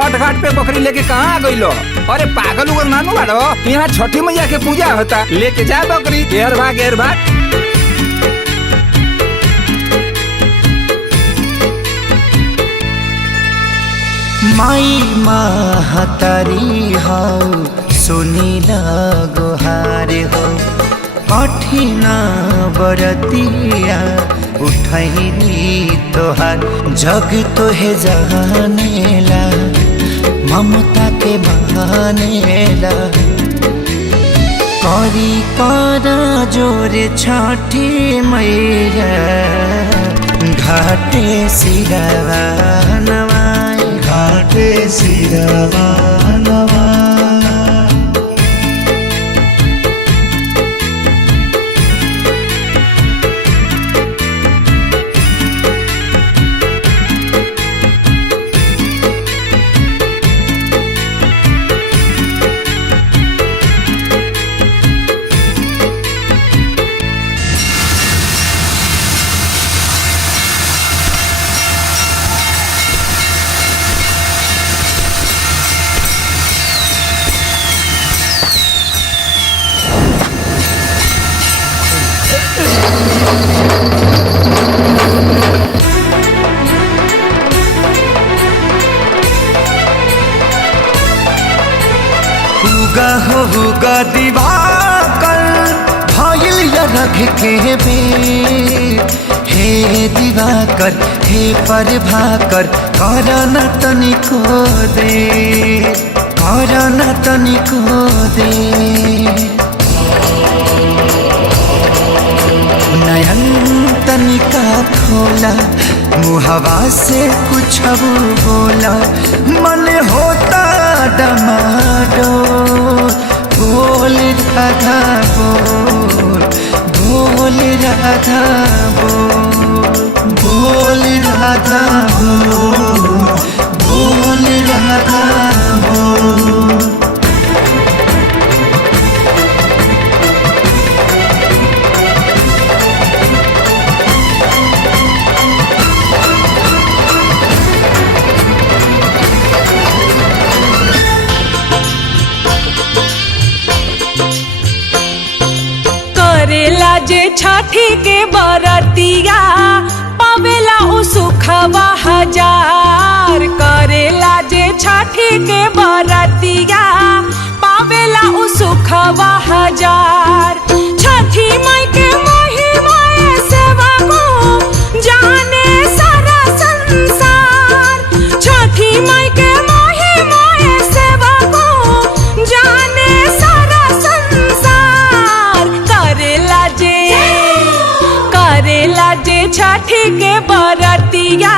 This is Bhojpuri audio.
छठ घाट पे बकरी लेके कहाँ आ गइलो? अरे पागल उगल नानू बाड़ो, यहाँ छठी मैया के पूजा होता, लेके जा बकरी। घेर भाग। माई महतारी हो सुनीला गोहार हो, कठिन बरतिया उठैली तोहार। जग तोहे जानेला ममता के बहानेला, करी कर जोरे छठी मैया घाटे सिरवा नवाई, घाटे सिरवा नवाई। होगा दिवाकर भइल रख के बेर, हे दिवाकर हे प्रभाकर करन तनिको दे, करन तनिको दे। नयन तनिका खोला मुहवा से कुछ बोला, मन होता डमाडो। बोल राधा बोल, बोल राधा बोल, बोल राधा बोल, बोल राधा बोल। करेला जे छठी के बरतिया पावेला उ सुखवा हजार। करेला जे छठी के बरतिया पावेला उ सुखवा हजार। छठी माई के महिमा सेवा को जाने सारा संसार। छठी माई के महिमा सेवा को जाने सारा संसार। करेला जे छठी के बरतिया